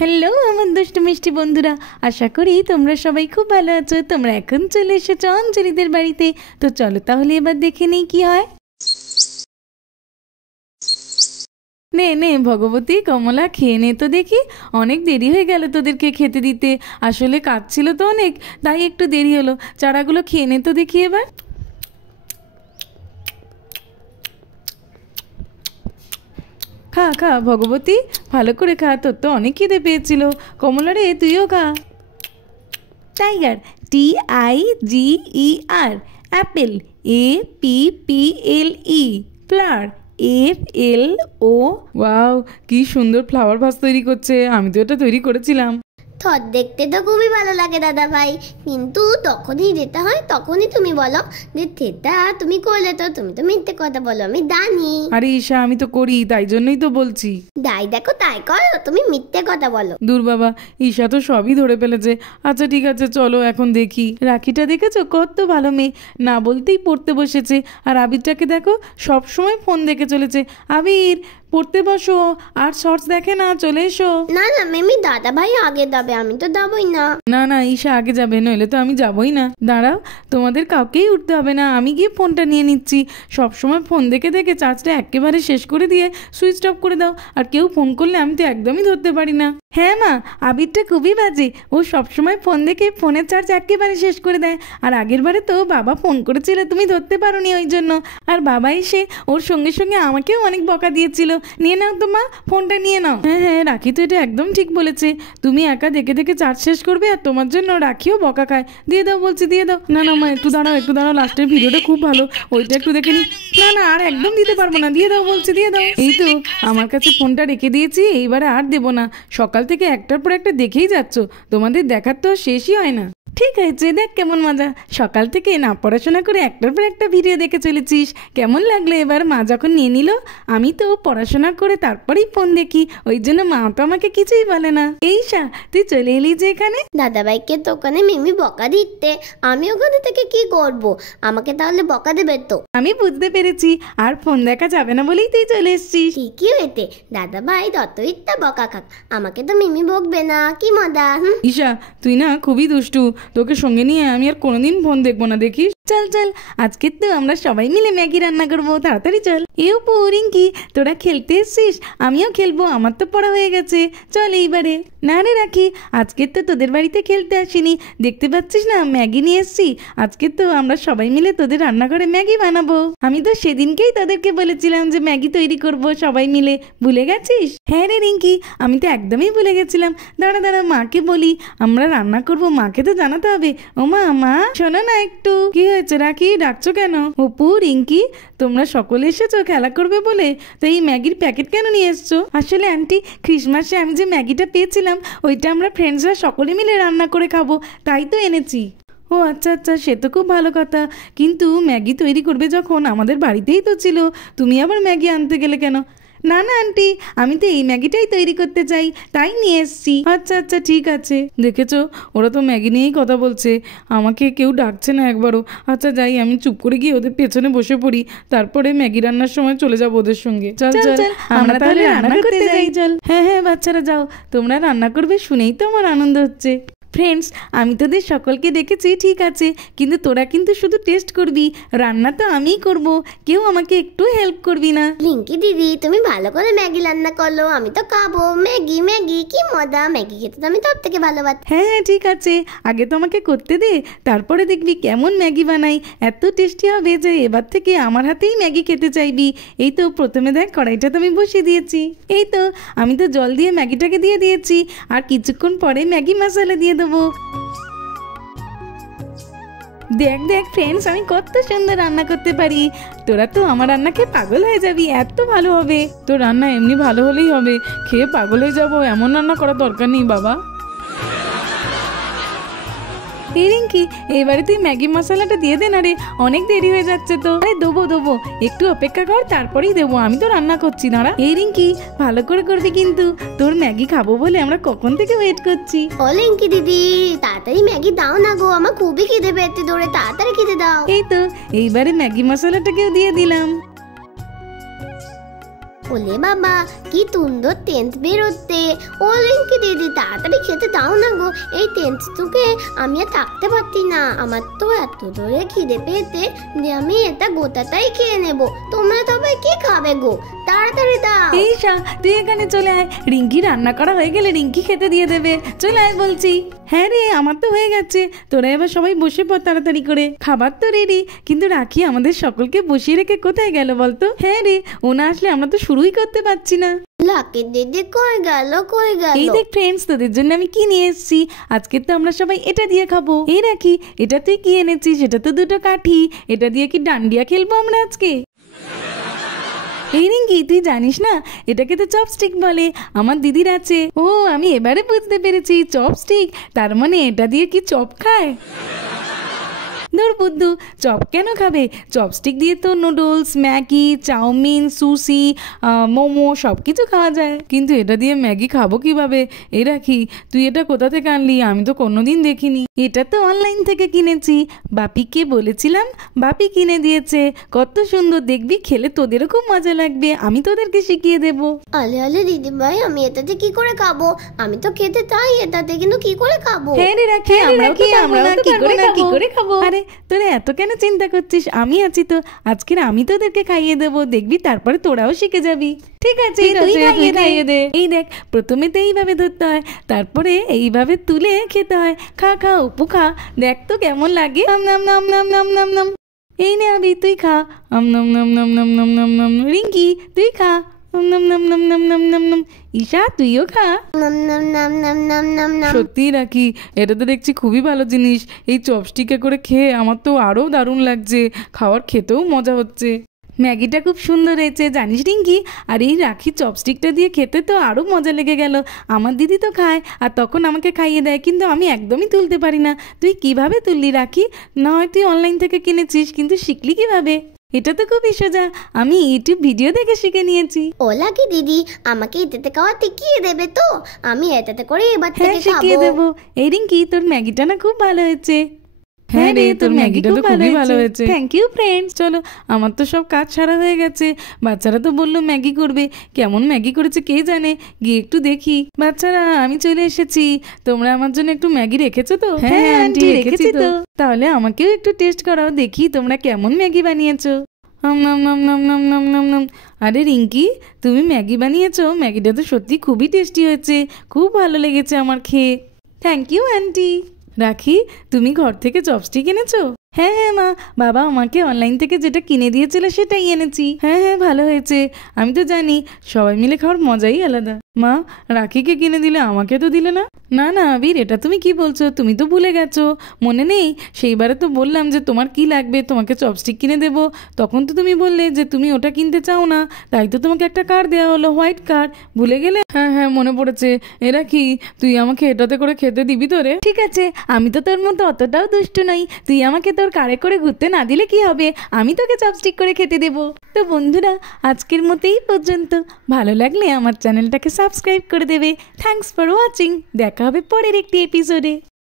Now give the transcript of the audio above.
Hello আমার দুষ্টু মিষ্টি বন্ধুরা, আশা করি তোমরা সবাই খুব ভালো আছো। তোমরা এখন চলে এসেছো অঞ্জলিদের বাড়িতে। তো চলো তাহলে এবার দেখে নেই কি হয়। নে নে ভগবতী, কমলা খেয়ে নে তো দেখি। অনেক দেরি হয়ে গেল তোদেরকে খেতে দিতে। আসলে কাজ ছিল তো অনেক, তাই একটু দেরি হলো। চারাগুলো খেয়ে নে তো দেখি এবার। খা খা ভগবতী, ভালো করে খা, তোর তো অনেক খিদে পেয়েছিল। কমলা রে, তুইও খা। Tiger, TIGER, Apple, APPLE, flower, FLO। Wow, কি সুন্দর ফ্লাওয়ার ভাস তৈরি করছে। আমি তো এটা তৈরি করেছিলাম। থর দেখতে তো খুবই ভালো লাগে দাদা ভাই, কিন্তু তখনই যেতে হয় তখনই তুমি বলো যে থেতা তুমি করলে, তো তুমি তো মিথ্যে কথা বলো, আমি জানি। আরে ঈশা, আমি তো করি, তাই জন্যই তো বলছি। দাই দেখো তাই করো, তুমি মিথ্যে কথা বলো। দূর বাবা, ঈশা তো সবই ধরে ফেলেছে। আচ্ছা ঠিক আছে, চলো এখন দেখি। রাখিটা দেখেছো, কত ভালো মেয়ে, না বলতেই পড়তে বসেছে। আর আবিরটাকে দেখো, সব সময় ফোন দেখে চলেছে। আবির, পড়তে বসো, আর শর্টস দেখে না, চলে এসো। না না মিমি, দাদা ভাই আগে যাবে, আমি তো যাবই না। না না, ঈশা আগে যাবে, নইলে তো আমি যাবই না। দাঁড়াও, তোমাদের কাউকেই উঠতে হবে না, আমি গিয়ে ফোনটা নিয়ে নিচ্ছি। সবসময় ফোন দেখে দেখে চার্জটা একেবারে শেষ করে দিয়ে সুইচ অফ করে দাও। আর কেউ ফোন করলে আমি তো একদমই ধরতে পারি না। হ্যাঁ মা, আবিরটা খুবই বাজে। ও সবসময় ফোন দেখে ফোনের চার্জ একেবারে শেষ করে দেয়। আর আগের বারে তো বাবা ফোন করেছিল, তুমি ধরতে পারোনি ওই জন্য। আর বাবা এসে ওর সঙ্গে সঙ্গে আমাকেও অনেক বকা দিয়েছিল। নিয়ে নাও তো মা, ফোনটা নিয়ে নাও। হ্যাঁ হ্যাঁ, রাখি তো এটা একদম ঠিক বলেছে। তুমি একা দেখে দেখে চার্জ শেষ করবে, আর তোমার জন্য রাখিও বকা খায়। দিয়ে দাও বলছি, দিয়ে দাও। না না মা, একটু দাঁড়াও, একটু দাঁড়াও, লাস্টের ভিডিওটা খুব ভালো, ওইটা একটু দেখে নি। না না, আর একদম দিতে পারবো না, দিয়ে দাও বলছি, দিয়ে দাও। এই তো আমার কাছে ফোনটা রেখে দিয়েছি, এইবারে আর দেবো না। সকাল থেকে একটার পর একটা দেখেই যাচ্ছ, তোমাদের দেখার তো শেষই হয় না। ঠিক আছে, দেখ কেমন মজা। সকাল থেকে না পড়াশোনা করে একটার পর একটা ভিডিও দেখে চলেছিস। কেমন লাগলো এবার মা যখন নিয়ে নিল? আমি তো পড়াশোনা করে তারপরেই ফোন দেখি, ওই জন্য মা তো আমাকে কিছুই বলে না। এইশা, তুই চলে এলি যে এখানে? দাদা ভাইকে তো ওখানে মিমি বকা দিতে, আমি ওখানে থেকে কি করব? আমাকে তাহলে বকা দেবে তো? আমি বুঝতে পেরেছি, আর ফোন দেখা যাবে না বলেই তুই চলে এসছিস। ঠিকই হয়েছে, দাদা ভাই যত ইচ্ছা বকা খাক, আমাকে তো মিমি বকবে না, কি মজা। ঈশা, তুই না খুবই দুষ্টু। তোকে সঙ্গে নিয়ে আমি আর কোনোদিন ফোন দেখবো না, দেখিস। চল চল, আজকে তো আমরা সবাই মিলে ম্যাগি রান্না করবো, তাড়াতাড়ি চল। এও রিঙ্কি, তোরা খেলতে এসছিস? আমিও খেলবো, আমার তো পড়া হয়ে গেছে। চল এইবারে। না রে রাখি, আজকে তো তোদের বাড়িতে খেলতে আসিনি, দেখতে পাচ্ছিস না ম্যাগি নিয়ে এসছি। আজকে তো আমরা সবাই মিলে তোদের রান্নাঘরে ম্যাগি বানাবো। আমি তো সেদিনকেই তোদেরকে বলেছিলাম যে ম্যাগি তৈরি করব সবাই মিলে, ভুলে গেছিস? হ্যাঁ রে রিঙ্কি, আমি তো একদমই ভুলে গেছিলাম। দাঁড়া দাঁড়া, মাকে বলি আমরা রান্না করব, মাকে তো জানাতে হবে। ও মা, মা শোনো না একটু। কি হয়েছে রাখি, ডাকছো কেন? অপু, রিঙ্কি, তোমরা সকলে এসেছো খেলা করবে বলে, তো এই ম্যাগির প্যাকেট কেন নিয়ে এসছো? আসলে আন্টি, ক্রিসমাসে আমি যে ম্যাগিটা পেয়েছিলাম, ওইটা আমরা ফ্রেন্ডসরা সকলে মিলে রান্না করে খাবো, তাই তো এনেছি। ও আচ্ছা আচ্ছা, সে তো খুব ভালো কথা, কিন্তু ম্যাগি তৈরি করবে যখন আমাদের বাড়িতেই তো ছিল, তুমি আবার ম্যাগি আনতে গেলে কেন? না না আন্টি, আমি তো এই ম্যাগিটাই তৈরি করতে চাই, তাই নিয়ে এসছি। আচ্ছা আচ্ছা ঠিক আছে। দেখেছো, ওরা তো ম্যাগি নিয়েই কথা বলছে, আমাকে কেউ ডাকছে না একবারও। আচ্ছা যাই, আমি চুপ করে গিয়ে ওদের পেছনে বসে পড়ি, তারপরে ম্যাগি রান্নার সময় চলে যাবো ওদের সঙ্গে। চল চল, আমরা তাহলে রান্না করতে যাই। চল। হ্যাঁ হ্যাঁ বাচ্চারা যাও, তোমরা রান্না করবে শুনেই তো আমার আনন্দ হচ্ছে। ফ্রেন্ডস, আমি তোদের সকলকে ডেকেছি ঠিক আছে, কিন্তু তোরা কিন্তু শুধু টেস্ট করবি, রান্না তো আমিই করব, কেউ আমাকে একটু হেল্প করবি না। রিঙ্কি দিদি, তুমি ভালো করে ম্যাগি রান্না করলো, আমি তো খাবো। ম্যাগি ম্যাগি কি মজা, ম্যাগি খেতে তো আমি সব থেকে ভালোবাসি। হ্যাঁ হ্যাঁ ঠিক আছে, আগে তো আমাকে করতে দে, তারপরে দেখবি কেমন ম্যাগি বানাই। এত টেস্টি হবে যে এবার থেকে আমার হাতেই ম্যাগি খেতে চাইবি। এই তো প্রথমে দেখ, কড়াইটা তো আমি বসিয়ে দিয়েছি। এই তো আমি তো জল দিয়ে ম্যাগিটাকে দিয়ে দিয়েছি, আর কিছুক্ষণ পরে ম্যাগি মশলা দিয়ে দেবো। দেখ দেখ ফ্রেন্ডস, আমি কত সুন্দর রান্না করতে পারি। তোরা তো আমার রান্নাকে পাগল হয়ে যাবি, এত ভালো হবে। তো রান্না এমনি ভালো হলেই হবে, খেয়ে পাগল হয়ে যাবো এমন রান্না করার দরকার নেই বাবা। রিঙ্কি, এবারে তুই ম্যাগি মশলাটা দিয়ে দে না রে, অনেক দেরি হয়ে যাচ্ছে তো। আরে দেবো দেবো, একটু অপেক্ষা কর, তারপরেই দেবো, আমি তো রান্না করছি। দাঁড়া। এই রিঙ্কি, ভালো করে করবি কিন্তু, তোর ম্যাগি খাবো বলে আমরা কখন থেকে ওয়েট করছি। ও রিঙ্কি দিদি, তাড়াতাড়ি ম্যাগি দাও না গো, আমার খুবই খিদে পেয়েছে, ধরে তাড়াতাড়ি খিদে দাও। এই তো এইবারে ম্যাগি মশলাটাকেও দিয়ে দিলাম। ওলে বাবা, কি সুন্দর টেন্ট বেরোচ্ছে। ও রিঙ্কি দিদি তাড়াতাড়ি খেতে দাও না গো, এই টেন্ট তোকে আমি আর থাকতে পারছি না। আমার তো এত জোরে খিদে পেয়েছে যে আমি এটা গোটাটাই খেয়ে নেব। তোমরা তবে কি খাবে গো, তাড়াতাড়ি দাও। এই শা, তুই এখানে চলে আয়, রিঙ্কি রান্না করা হয়ে গেলে রিঙ্কি খেতে দিয়ে দেবে। চলে আয় বলছি। হ্যাঁ রে, আমার তো হয়ে গেছে, তোরা এবার সবাই বসে পড় তাড়াতাড়ি করে। খাবার তো রেডি, কিন্তু রাখি আমাদের সকলকে বসিয়ে রেখে কোথায় গেল বলতো? হ্যাঁ রে, ও না আসলে আমরা তো শুরুই করতে পারছি না। লাকি দিদি কই গেল, কই গেল? এই দেখ ফ্রেন্ডস, তোদের জন্য আমি কি নিয়ে এসেছি। আজকে তো আমরা সবাই এটা দিয়ে খাবো। এই রাখি, এটা তুই কি এনেছিস? এটা তো দুটো কাঠি, এটা দিয়ে কি ডান্ডিয়া খেলবো আমরা আজকে? এই রিঙ্কি, তুই জানিস না এটাকে তো চপস্টিক বলে, আমার দিদির আছে। ও, আমি এবারে বুঝতে পেরেছি, চপস্টিক, তার মানে এটা দিয়ে কি চপ খায়? ধর বুদ্ধু, চপ কেন খাবে? চপস্টিক দিয়ে তো noodles, Maggi, chow mein, sushi, momo সব কিছু খাওয়া যায়, কিন্তু এটা দিয়ে ম্যাগি খাবো কিভাবে? এই রাখি, তুই এটা কোথা থেকে আনলি? আমি তো কোনোদিন দেখিনি। এটা তো অনলাইন থেকে কিনেছি, বাপিকে বলেছিলাম, বাপি কিনে দিয়েছে। কত সুন্দর, দেখবি খেলে তোদেরও খুব মজা লাগবে, আমি তোদেরকে শিখিয়ে দেবো। আলে আলে দিদি ভাই, আমি এটাতে কি করে খাবো? আমি তো খেতে চাই এটাতে, কিন্তু কি করে খাবো? হ্যাঁ রে রাখি, আমরাও কি করে খাবো? আরে তোরা এত কেন চিন্তা করছিস? আমি আছি তো, আজকের আমি তোদেরকে খাইয়ে দেবো, দেখবি তারপরে তোরাও শিখে যাবি। ঠিক আছে, তুই খাইয়ে দে। এই দেখ, প্রথমে তো এইভাবে ধরতে হয়, তারপরে এইভাবে তুলে খেতে হয়। খা খা অপু, খা, দেখ তো কেমন লাগে। নাম নাম নাম নাম নাম নাম নাম। এই নে আবি, তুই খা। নাম নাম নাম নাম নাম নাম নাম নাম। রিঙ্কি, তুই খা। নাম নাম নাম নাম নাম নাম নাম। ঈশা, তুইও খা। নাম নাম নাম নাম নাম নাম নাম। সত্যি রাখি, এটা তো দেখছি খুবই ভালো জিনিস। এই চপস্টিকে করে খেয়ে আমার তো আরও দারুণ লাগছে, খাওয়ার খেতেও মজা হচ্ছে। ম্যাগিটা খুব সুন্দর হয়েছে জানিস রিঙ্কি, আর এই রাখি চপস্টিকটা দিয়ে খেতে তো আরও মজা লেগে গেল। আমার দিদি তো খায় আর তখন আমাকে খাইয়ে দেয়, কিন্তু আমি একদমই তুলতে পারি না। তুই কিভাবে তুললি রাখি? না হয় তুই অনলাইন থেকে কিনেছিস, কিন্তু শিখলি কিভাবে? এটা তো খুবই সোজা, আমি ইউটিউব ভিডিও দেখে শিখে নিয়েছি। ও লাকি দিদি, আমাকে এটাতে খাওয়া শিখিয়ে দেবে তো? আমি এটাতে করে এবার হ্যাঁ, থেকে শিখিয়ে খাবো। দেবো। এই রিঙ্কি, তোর ম্যাগিটা না খুব ভালো হয়েছে। হ্যাঁ রে, তোর ম্যাগিটা তো খুবই ভালো হয়েছে। Thank you friends. চলো, আমার তো সব কাজ সারা হয়ে গেছে। বাচ্চারা তো বললো ম্যাগি করবে, কেমন ম্যাগি করেছে কে জানে, গিয়ে একটু দেখি। বাচ্চারা, আমি চলে এসেছি, তোমরা আমার জন্য একটু ম্যাগি রেখেছো তো? হ্যাঁ আন্টি, রেখেছি তো। তাহলে আমাকেও একটু টেস্ট করাও, দেখি তোমরা কেমন ম্যাগি বানিয়েছো। নাম নাম নাম নাম নাম নাম নাম। আরে রিঙ্কি, তুমি ম্যাগি বানিয়েছো? ম্যাগিটা তো সত্যি খুবই টেস্টি হয়েছে, খুব ভালো লেগেছে আমার খেয়ে। Thank you aunty. রাখি, তুমি ঘর থেকে চপস্টিক এনেছো? হ্যাঁ হ্যাঁ মা, বাবা আমাকে অনলাইন থেকে যেটা কিনে দিয়েছিল সেটাই এনেছি। হ্যাঁ হ্যাঁ, ভালো হয়েছে। আমি তো জানি সবাই মিলে খাওয়ার মজাই আলাদা। মা, রাখিকে কিনে দিলে, আমাকে তো দিলে না। না না আবির, এটা তুমি কি বলছো? তুমি তো ভুলে গেছো, মনে নেই? সেইবারে তো বললাম যে তোমার কি লাগবে, তোমাকে চপস্টিক কিনে দেবো, তখন তো তুমি বললে যে তুমি ওটা কিনতে চাও না, তাই তো তোমাকে একটা কার্ড দেওয়া হলো, হোয়াইট কার্ড, ভুলে গেলে? হ্যাঁ হ্যাঁ, মনে পড়েছে। এরা কি, তুই আমাকে এটাতে করে খেতে দিবি তো রে? ঠিক আছে, আমি তো তোর মতো অতটাও দুষ্টু নই, তুই আমাকে তোর কারে করে ঘুরতে না দিলে কি হবে, আমি তোকে চপস্টিক করে খেতে দেবো। তো বন্ধুরা, আজকের মতোই পর্যন্ত। ভালো লাগলে আমার চ্যানেলটাকে সাবস্ক্রাইব করে দেবে। Thanks for watching. দেখা হবে পরের একটি এপিসোডে।